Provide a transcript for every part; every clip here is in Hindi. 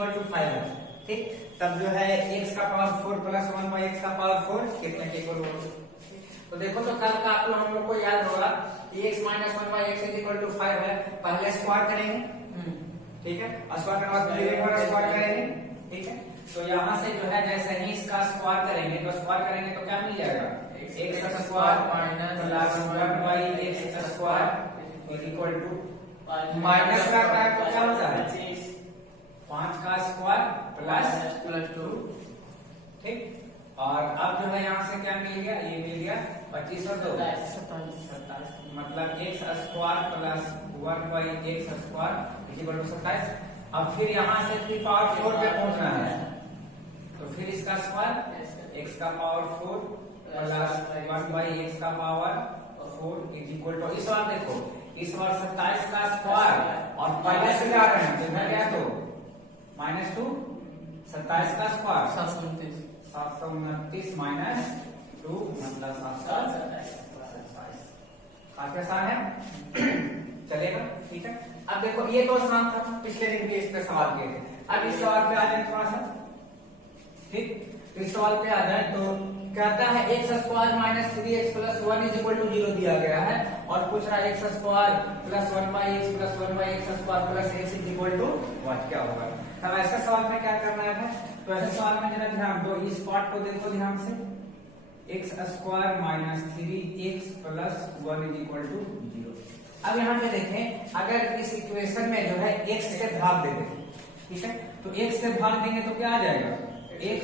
इक्वल टू 5 है, ठीक। तब जो है x का पावर 4 प्लस 1 बाई x का पावर 4 कितने के इक्वल होगा। तो देखो तो कल का आप लोग हम लोग को याद होगा कि x minus 1 by x equal to 5 है। पहले स्क्वायर करेंगे, ठीक है, स्क्वायर करने बाद फिर एक बार स्क्वायर करेंगे, ठीक है। तो यहाँ से जो है जैसे ही इसका स्क्वायर करेंगे तो स्क्वायर करेंगे तो क्या मिल जाएगा, x square minus plus 1 by x square equal to minus का तो क्या होता है 5 का स्क्वायर प्लस 2, ठीक। और अब जो है यहाँ से क्या मिल गया, ये मिल गया 25 और 2 27, मतलब x square plus 1 by x square equal to 27। अब फिर यहाँ से फिर पावर 4 पे पहुंचना है, तो फिर इसका स्क्वायर x का पावर 4 प्लस 1 बाई x का पावर 4 इक्वल टू, इस बार देखो इस बार 27 का स्क्वायर और पहले से जा रहे हैं तो इधर क्या, तो -2 27 का स्क्वायर 729 माइनस 2 मतलब 727, काफी आसान है, चलेगा, ठीक है। अब देखो ये तो आसान था, पिछले दिन भी इस पे सवाल किए थे। अब इस सवाल पे आ जाए थोड़ा सा, ठीक। इस सवाल पे आ जाए तो कहता है x square minus 3x plus 1 is equal to 0 दिया गया है और पूछ रहा है x square plus 1 by x plus 1 by x square plus x is equal to 1 क्या होगा। अब ऐसा सवाल में क्या करना है, तो ऐसे सवाल में जरा ध्यान दो, इस पार्ट को देखो ध्यान से, x square minus 3x plus 1 is equal to 0। अब यहाँ पे देखें, अगर इस इक्वेशन में जो है x से भाग दे दें, ठीक है, तो x से भाग देंगे तो क्या आ जाएगा, x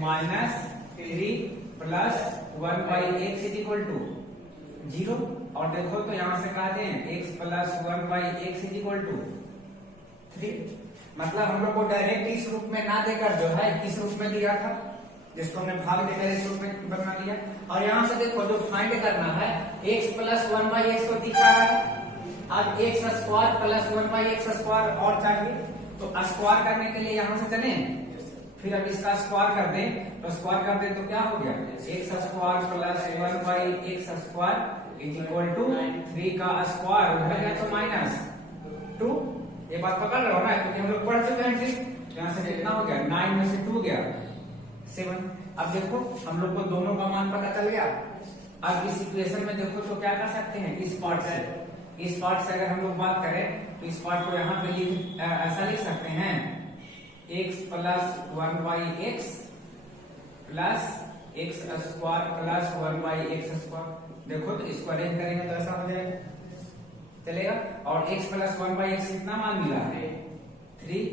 minus 3 plus 1 by x is equal to 0। और देखो तो यहाँ से कहा दें x plus 1 by x is equal to 3, मतलब हम लोग को डायरेक्ट इस रूप में ना देकर जो है किस रूप में दिया था, जिसको हमने भाग देकर इस रूप में बना दिया। और यहाँ से देखो जो फाइंड करना है x प्लस 1 बाई x तो दिख रहा है, अब x square plus 1 by x square और चाहिए, तो स्क्वायर करने के लिए यहाँ से चले, फिर अब इसका स्क्वायर कर दें, तो स्क्वायर कर दें तो क्या हो गया, x square plus 1 by x square is equal to 3 का स्क्वायर उधर गया तो -2। ये बात पकड़ रहे हो ना, क्योंकि हम लोग पढ़ चुके हैं, ठीक। यहाँ से कितना हो गया, 9 में से 2 गया 7। अब देखो हम लोग को दोनों का मान पता चल गया। अब इस इक्वेशन में देखो तो क्या कर सकते हैं, इस पार्ट से अगर हम लोग बात करें तो इस पार्ट को यहाँ पे ऐसा लिख सकते हैं, x plus 1 by x plus x square plus 1 by x square. देखो तो इसको अरेंज करेंगे तो ऐसा हो जाएगा, चलेगा। और x प्लस 1 बाई x कितना मान मिला है, 3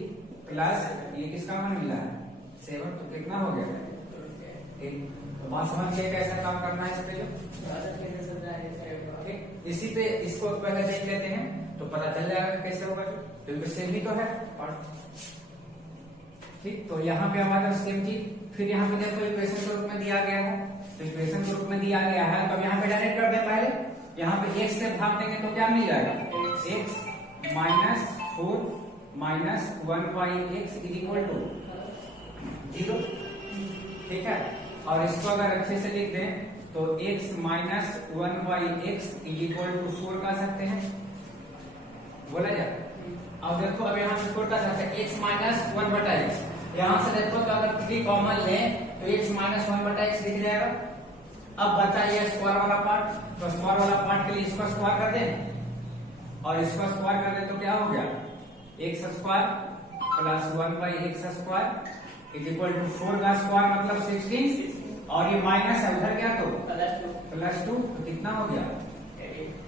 प्लस ये किसका मान मिला है 7, तो कितना हो गया, तो बात समझ गए कैसा काम करना है इस पे, ठीक। इसी पे इसको पहले देख लेते हैं तो पता चल जाएगा कैसे होगा, क्योंकि सेम ही तो है, और ठीक। तो यहाँ पे हमारा सेम चीज, फिर यहाँ पे देखो इक्वेशन के रूप में दिया गया है, तो इक्वेशन के रूप में दिया गया है तो यहाँ पे डायरेक्ट कर दें, पहले यहाँ पे x से भाग देंगे तो क्या मिल जाएगा, x minus 4 minus 1 by x is equal to 0, ठीक है। और इसको अगर अच्छे से लिख दें तो x minus 1 by x is equal to 4 कह सकते हैं, बोला जाए। अब देखो अब यहाँ से 4 कह सकते हैं, x माइनस 1 बटा x, यहाँ से देखो तो अगर 3 कॉमन लें तो x माइनस 1 बटा x दिख जाएगा। अब बताइए स्क्वायर वाला पार्ट, तो स्क्वायर वाला पार्ट के लिए इसको स्क्वायर कर दें और इसको स्क्वायर कर दें तो क्या हो गया, x square plus 1 by x square is equal to 4 का स्क्वायर मतलब 16, और ये माइनस है उधर क्या तो प्लस 2, तो कितना हो गया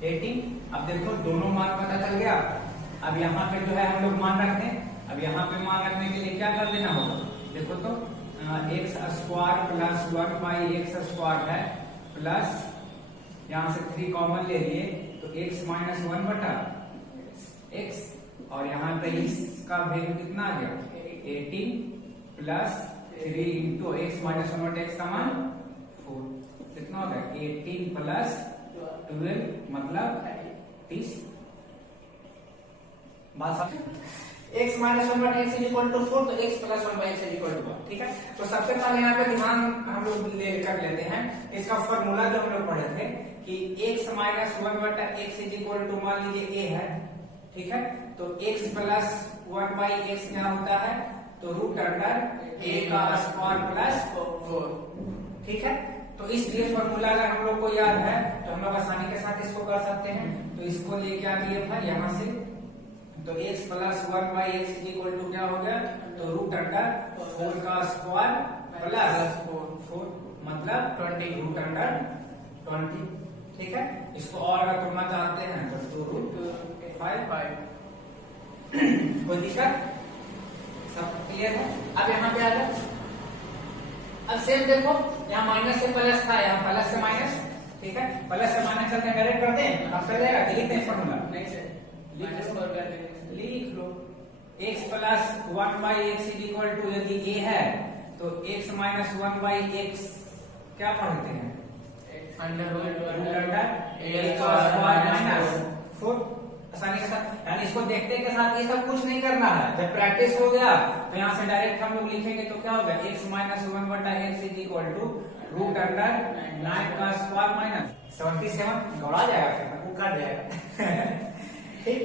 18। अब देखो दोनों मान पता चल गया। अब यहाँ पे जो है हम लोग मान रखते हैं, अब यहाँ पे मान रखने के लिए क्या कर देना होगा, देखो तो x square plus 1 by x square है प्लस यहाँ से 3 कॉमन ले लिए तो x माइनस 1 बटा x, और यहाँ पे इसका वैल्यू कितना आ गया 18 प्लस 3 इंटू x माइनस 1 बटा x का मान 4, कितना हो गया 18 प्लस 12 मतलब 30। बात समझ, x माइनस 1 बटा x इज इक्वल टू 4, तो x plus 1 by x is equal to 1, ठीक है। तो सबसे पहले यहाँ पे ध्यान हम लोग कर लेते हैं इसका फॉर्मूला जो हम लोग पढ़े थे कि x माइनस 1 बटा x इज इक्वल टू मान लीजिए a है, ठीक है। तो x प्लस 1 बाई x क्या होता है, तो रूट अंडर a का स्क्वायर प्लस 4। ठीक है, तो इसलिए फॉर्मूला अगर हम लोग को याद है तो हम लोग आसानी के साथ इसको कर सकते हैं। तो इसको लेके आ गए था यहाँ से, तो x plus 1 by x equal to क्या हो गया, तो रूट अंडर 4 का स्क्वायर प्लस 4 मतलब 20 रूट अंडर 20। ठीक है, इसको और अगर तुलना चाहते हैं तो 2 रूट 5। कोई दिक्कत, सब क्लियर है। अब यहाँ पे आ जाओ, अब सेम देखो, यहाँ माइनस से प्लस था, यहाँ प्लस से माइनस। ठीक है, प्लस से माइनस करते हैं, डायरेक्ट करते हैं, अब चल जाएगा, लिखते हैं फॉर्मूला। नहीं सर, लिख लो x plus 1 by x is equal to, यदि a है तो x माइनस 1 बाई एक्स क्या पढ़ते हैं, अंडर रूट अंडर a का स्क्वायर माइनस 4। आसानी के साथ, यानी इसको देखते के साथ ये सब कुछ नहीं करना है। जब प्रैक्टिस हो गया तो यहाँ से डायरेक्ट हम लोग लिखेंगे तो क्या होगा, x माइनस 1 बटा x is equal to root under 9 का स्क्वायर माइनस 77। दौड़ा जाएगा, वो काट जाएगा। ठीक,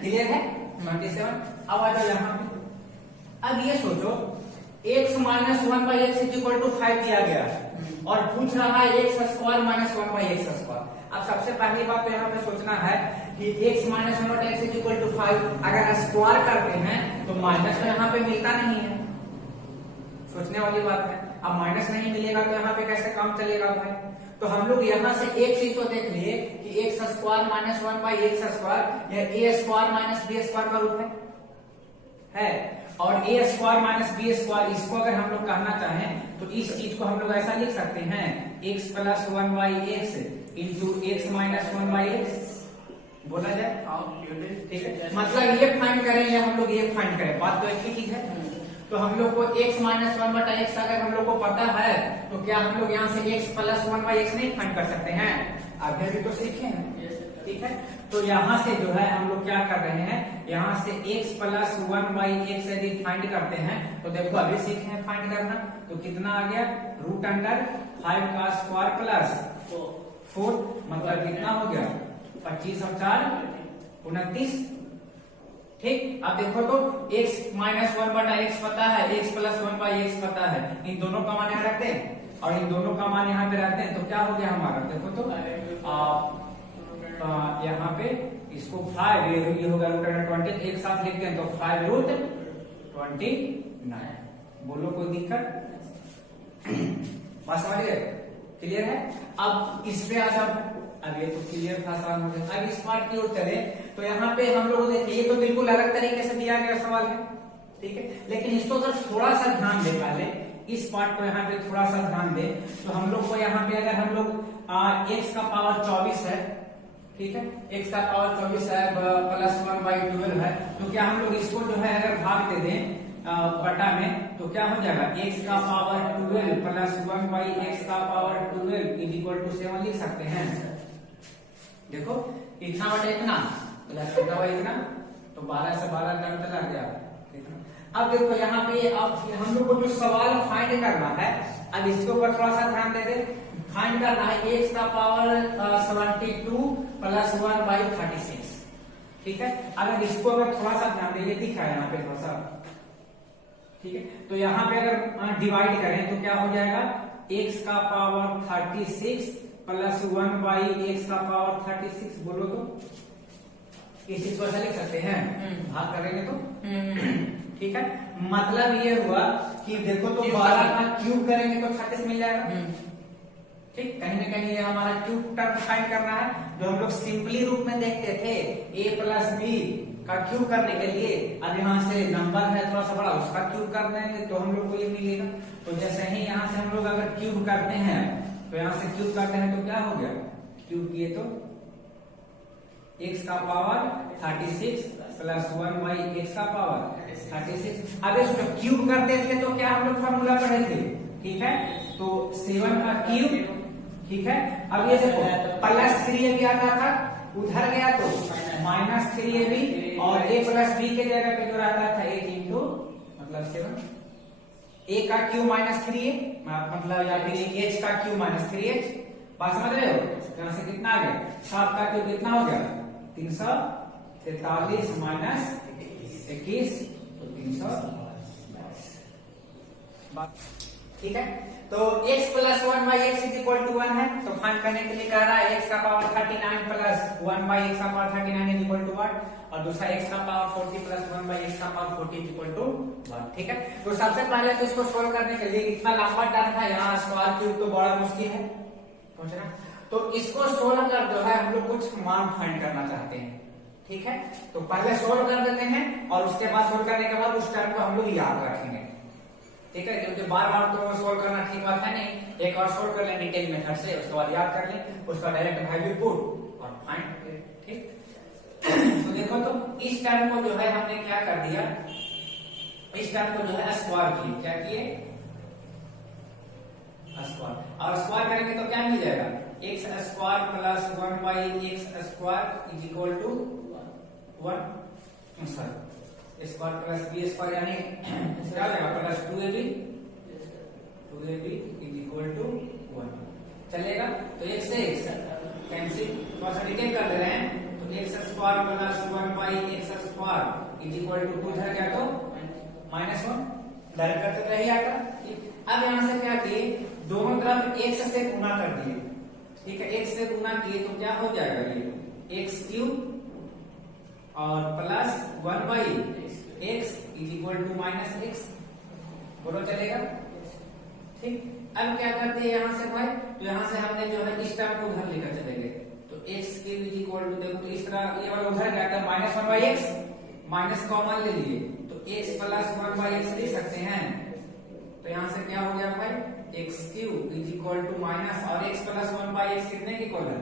क्लियर है 27। अब आ जाओ यहाँ पे, अब ये सोचो x minus 1 by x is equal to 5 दिया गया और पूछ रहा है x square minus 1 by x square. अब सबसे पहली बात तो यहाँ पे सोचना है कि x माइनस 1 बटा एक्स इज इक्वल टू 5 अगर स्क्वायर करते हैं तो माइनस तो यहाँ पे मिलता नहीं है, सोचने वाली बात है। अब माइनस नहीं मिलेगा तो यहाँ पे कैसे काम चलेगा भाई। तो हम लोग यहाँ से एक चीज तो देख लिए कि x square minus 1 by x square या ए स्क्वायर माइनस बी स्क्वायर का रूप है, और ए स्क्वायर माइनस बी स्क्वायर, इसको अगर हम लोग कहना चाहें तो इस चीज को हम लोग ऐसा लिख सकते हैं, x plus 1 by x into x minus 1 by x बोला जाए। ठीक है, मतलब ये फाइंड करेंगे हम लोग, ये फाइंड करें, बात तो एक ही चीज है। तो हम लोग को x माइनस 1 बटा एक्स अगर हम लोग को पता है तो क्या हम लोग यहाँ से x प्लस 1 बाई एक्स नहीं फाइंड कर सकते हैं, आगे भी तो सीखे हैं। ठीक है, तो यहाँ से जो है हम लोग क्या कर रहे हैं, यहाँ से x प्लस 1 बाई एक्स यदि फाइंड करते हैं तो देखो अभी सीखे हैं फाइंड करना, तो कितना आ गया, रूट अंडर 5 का स्क्वायर प्लस 4 मतलब कितना हो गया, 25 और 4 29। ठीक, अब देखो तो x माइनस 1 बटा एक्स पता है, x प्लस 1 बाई एक्स पता है, इन दोनों का मान यहाँ रखते हैं और इन दोनों का मान यहाँ पे रखते हैं, तो क्या हो गया हमारा, देखो तो यहाँ पे इसको 5 ये होगा रूट अंडर 20, एक साथ लिखते हैं तो 5 रूट 29। बोलो कोई दिक्कत, बात समझ गए, क्लियर है। अब इस पे आ जाओ, अब ये तो क्लियर था, आसान हो गया। अब इस पार्ट की ओर चले तो यहाँ पे हम लोग देखिए ये तो बिल्कुल अलग तरीके से दिया गया सवाल है। ठीक है, लेकिन इसको अगर थोड़ा सा ध्यान दे, पहले इस पार्ट को यहाँ पे थोड़ा सा ध्यान दे तो हम लोग को यहाँ पे अगर हम लोग x का पावर 24 है, ठीक है, x का पावर 24 है प्लस 1 बाई 12 है, तो क्या हम लोग इसको जो है अगर भाग दे दें बटा में तो क्या हो जाएगा, x का पावर 12 प्लस 1 बाई एक्स का पावर 12 इज इक्वल टू 7 लिख सकते हैं। देखो इतना बटे इतना प्लस कितना बाई इतना, तो 12 से 12 टर्म चला गया। अब देखो यहाँ पे अब हम लोग को जो सवाल फाइंड करना है, अब इसके ऊपर थोड़ा सा ध्यान दे दे, फाइंड करना है x का पावर 72 प्लस 1 बाई 36। ठीक है, अगर इसको अगर थोड़ा सा ध्यान दे, ये दिखा है यहाँ पे थोड़ा सा, ठीक है, तो यहाँ पे अगर डिवाइड करें तो क्या हो जाएगा, x का पावर 36 प्लस 1 बाई एक्स का पावर 36। बोलो तो इस चीज को ऐसा लिख सकते हैं, भाग करेंगे तो ठीक है, मतलब ये हुआ कि देखो तो 12 का क्यूब करेंगे तो 36 मिल जाएगा। ठीक, कहीं ना कहीं ये हमारा क्यूब टर्म फाइंड करना है, जो हम लोग सिंपली रूप में देखते थे a प्लस बी का क्यूब करने के लिए। अब यहाँ से नंबर है थोड़ा सा बड़ा, उसका क्यूब कर देंगे तो हम लोग को ये मिलेगा। तो जैसे ही यहाँ से हम लोग अगर क्यूब करते हैं तो यहाँ से क्यूब करते हैं तो क्या हो गया, क्यूब किए तो x का पावर 36 प्लस 1 बाई एक्स का पावर 36। अब इसको क्यूब करते थे तो क्या हम लोग फॉर्मूला पढ़े थे, ठीक है, तो 7 का क्यूब। ठीक है, अब ये देखो प्लस 3ab आता था, उधर गया तो माइनस 3ab और a प्लस b के जगह पे जो रहता था 8 इंटू मतलब 7, a का क्यूब माइनस 3a मतलब या फिर h का क्यूब माइनस 3h। बात समझ रहे हो, यहाँ से कितना आ गया, 7 का क्यूब कितना हो गया 343 माइनस 21 तो 300। 320। ठीक है, तो x plus 1 by x is equal to 1 है, तो फाइंड करने के लिए कह रहा है x का पावर 39 प्लस 1 बाई एक्स का पावर 39 इज इक्वल टू 1, और दूसरा x का पावर 40 प्लस 1 बाई एक्स का पावर 40 इज इक्वल टू 1। ठीक है, तो सबसे पहले तो इसको सोल्व करने के लिए इतना लंबा टर्म है, यहाँ स्क्वायर क्यूब तो बड़ा मुश्किल है समझना, तो इसको सोल्व कर जो है हम लोग कुछ मान फाइंड करना चाहते हैं। ठीक है, तो पहले सोल्व कर देते हैं और उसके बाद सोल्व करने के बाद उस टर्म को हम लोग याद रखेंगे। ठीक है, क्योंकि बार बार तो सोल्व करना ठीक बात है नहीं, एक और सोल्व कर लें डिटेल मेथड से, उसके बाद याद कर लें, उसका डायरेक्ट वैल्यू पुट और फाइंड। ठीक, तो देखो तो इस टर्म को जो है हमने क्या कर दिया, इस टर्म को जो है स्क्वायर किए, क्या किए स्क्वायर, और स्क्वायर करेंगे तो क्या मिल जाएगा, x square plus 1 by x square is equal to 1, sorry square plus b square यानी क्या हो जाएगा plus 2ab is equal to 1 चलेगा। तो x से x कैंसिल, थोड़ा सा डिटेल कर दे रहे हैं, तो x square plus 1 by x square is equal to 2 था क्या, तो -1 डायरेक्ट करते तो यही आता। अब यहां से क्या किए, दोनों तरफ x से गुना कर दिए। ठीक है, x से गुना किए तो क्या हो जाएगा, ये x क्यूब और plus 1 by x is equal to minus x, बोलो चलेगा। ठीक, अब क्या करते हैं यहाँ से भाई, तो यहाँ से हमने जो है इस टर्म को उधर लेकर चले गए, तो x cube is equal to, देखो तो इस तरह ये वाला उधर गया था, -1 बाई एक्स, माइनस कॉमन ले लिए तो एक्स प्लस 1 बाई एक्स ले सकते हैं, तो यहाँ से क्या हो गया भाई, x cube is equal to minus, और एक्स प्लस 1 बाई एक्स कितने के इक्वल है,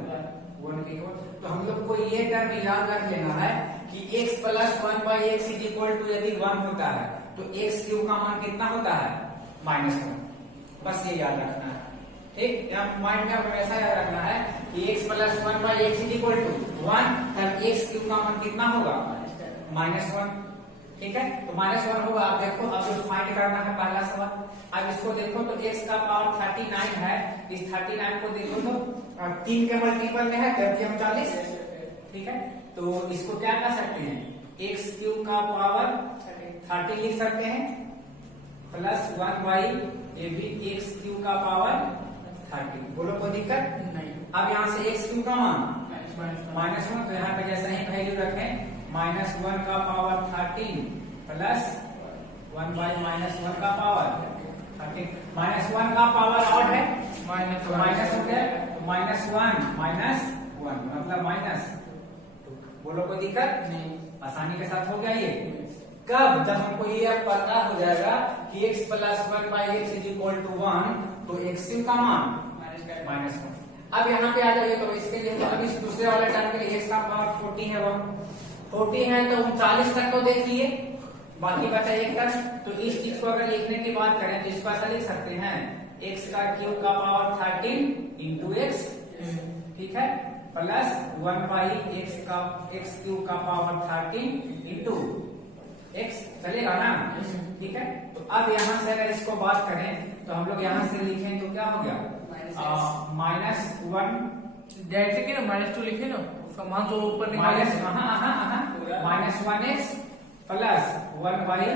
1 के इक्वल। तो हम लोग को ये टर्म याद रख लेना है कि x plus 1 by x is equal to यदि 1 होता है तो x क्यूब का मान कितना होता है, -1, बस ये याद रखना है। ठीक, यहाँ माइंड में हमेशा याद रखना है कि x plus 1 by x is equal to 1, तब x क्यूब का मान कितना होगा, -1। ठीक है, तो -1 होगा। आप देखो, अब जो फाइंड करना है पहला सवाल, अब इसको देखो तो x का पावर 39 है, इस 39 को देखो तो 3 के मल्टीपल में है, 40। ठीक है, तो इसको क्या कर सकते हैं, एक्स क्यूब का पावर 30 लिख सकते हैं, प्लस 1 बाई ये भी एक्स क्यूब का पावर 30, बोलो कोई दिक्कत नहीं। अब यहाँ से एक्स क्यूब का मान -1, तो यहाँ पे जैसा ही वैल्यू रखें, -1 का पावर 13 प्लस 1 बाई -1 का पावर 13, -1 का पावर ऑड है, माइनस हो गया, तो -1 मतलब माइनस, बोलो कोई दिक्कत नहीं, आसानी के साथ हो गया ये। कब, जब हमको ये पता हो जाएगा कि x plus 1 by x is equal to 1, तो x क्यूब का मान -1। अब यहाँ पे आ जाइए, तो इसके लिए अब इस दूसरे वाले टर्म के लिए x का पावर 40 है, 40 है तो 39 तक तो देख लिए, बाकी बचा एक टर्म। तो इस चीज को अगर लिखने की बात करें तो इसको ऐसा लिख सकते हैं, x का क्यूब का पावर 13 इंटू एक्स, ठीक है, प्लस 1 बाई एक्स क्यूब का पावर 13 इंटू एक्स, चलेगा ना। ठीक है, तो अब यहाँ से अगर इसको बात करें तो हम लोग यहाँ से लिखें तो क्या हो गया, -1 डायरेक्ट ना -2 लिखे ना, उसका मान तो ऊपर -1x प्लस 1 बाई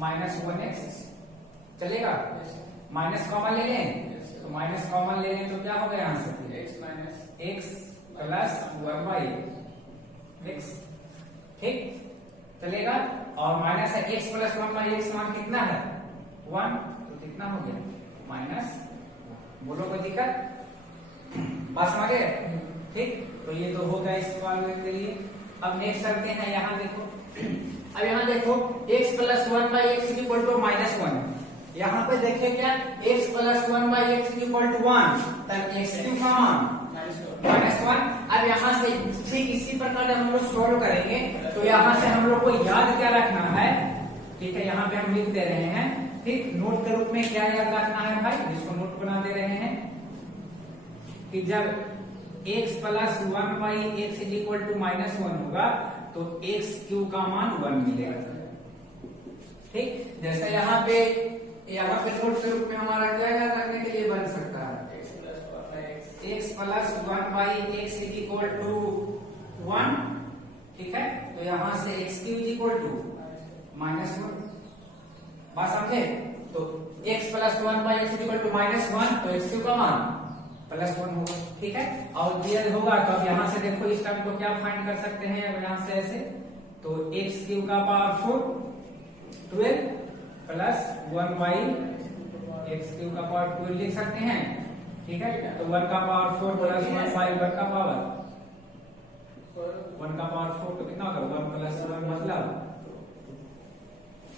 -1x, चलेगा। माइनस कॉमन ले लें, तो माइनस कॉमन ले लें तो क्या होगा यहाँ से, x प्लस 1 बाई एक्स, ठीक चलेगा। और माइनस है x प्लस 1 बाई एक्स मान कितना है 1, तो कितना हो गया -, बोलो कोई दिक्कत, बात समझ गए। ठीक, तो ये तो होगा इस सवाल के लिए। अब नेक्स्ट करते हैं, यहाँ देखो, अब यहाँ देखो x plus 1 by x equal to -1, यहाँ पे देखें क्या, x plus 1 by x equal to 1, तब x क्यूब का मान -1। अब यहाँ से ठीक इसी प्रकार हम लोग सोल्व करेंगे, तो यहाँ से हम लोग को याद क्या रखना है, ठीक है, यहाँ पे हम लिख दे रहे हैं, ठीक, नोट के रूप में क्या याद रखना है भाई, जिसको नोट बना दे रहे हैं कि जब x plus 1 by x is equal to -1 होगा तो x क्यूब का मान 1 मिलेगा। ठीक, जैसे यहाँ पे नोट के रूप में हमारा क्या याद रखने के लिए बन सकता है, x plus 1 by x is equal to 1, ठीक है, तो यहाँ से x cube is equal to -1, बात समझे? तो x plus 1 by x equal to minus 1, तो x का मान प्लस 1 होगा, ठीक है। और दिया होगा तो अब यहाँ से देखो इस टर्म को क्या फाइंड कर सकते हैं, अब यहाँ से ऐसे, तो x क्यूब का power 4 12 plus 1 by x cube का पावर 12 लिख सकते हैं, ठीक है। तो 1 का पावर 4 प्लस 1 बाई 1 का पावर 1 का पावर 4 तो कितना होगा 1 प्लस 1 मतलब।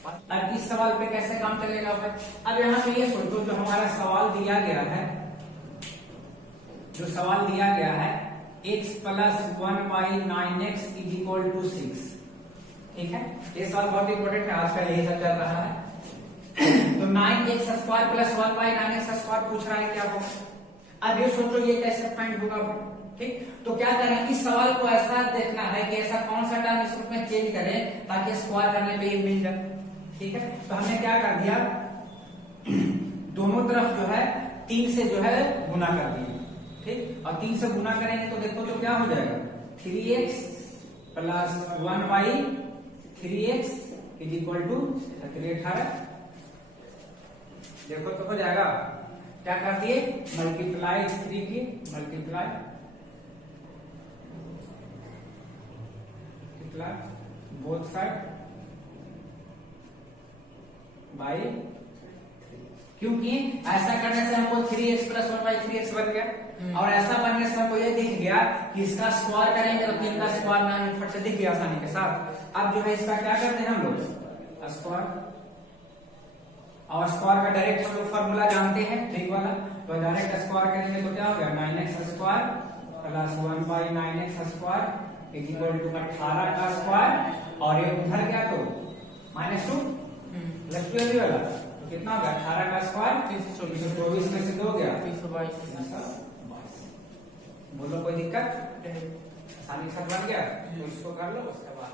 अब इस सवाल पे कैसे काम चलेगा भाई? अब यहाँ पे ये सोचो जो हमारा सवाल दिया गया है, जो सवाल दिया गया है x plus 1 by 9x is equal to 6, ठीक है। ये सवाल बहुत इंपॉर्टेंट है, आजकल यही सब चल रहा है। तो 9x square plus 1 by 9x square पूछ रहा है क्या होगा। अब ये सोचो ये कैसे फाइंड होगा, ठीक। तो क्या करें, इस सवाल को ऐसा देखना है कि ऐसा कौन सा टर्म इस रूप में चेंज करें ताकि स्क्वायर करने पे ये मिल जाए, ठीक है। तो हमने क्या कर दिया, दोनों तरफ जो है 3 से जो है गुना कर दिया, ठीक। और 3 से गुना करेंगे तो देखो तो क्या हो जाएगा 3x plus 1 by 3x is equal to 18। देखो तो हो जाएगा, क्या कर दिए मल्टीप्लाई 3 की मल्टीप्लाई बोथ साइड बाई, क्योंकि ऐसा करने से हमको 3x प्लस 1 बाई 3x बन गया, और ऐसा बनने से हमको ये दिख गया कि इसका स्क्वायर करेंगे तो 3 का स्क्वायर ना फट से दिख गया आसानी के साथ। अब जो है इसका क्या करते हैं हम लोग स्क्वायर, और स्क्वायर का डायरेक्ट हम लोग फॉर्मूला जानते हैं ठीक वाला, तो डायरेक्ट स्क्वायर करेंगे तो क्या हो गया 9x square plus 1 by 9x square is equal to 18 का स्क्वायर, और ये उधर गया तो -2 प्लस 12 वाला, तो कितना हो गया 18 का स्क्वायर 324 में से 2 गया 322। बोलो कोई दिक्कत, आसानी से बन गया, तो इसको कर लो उसके बाद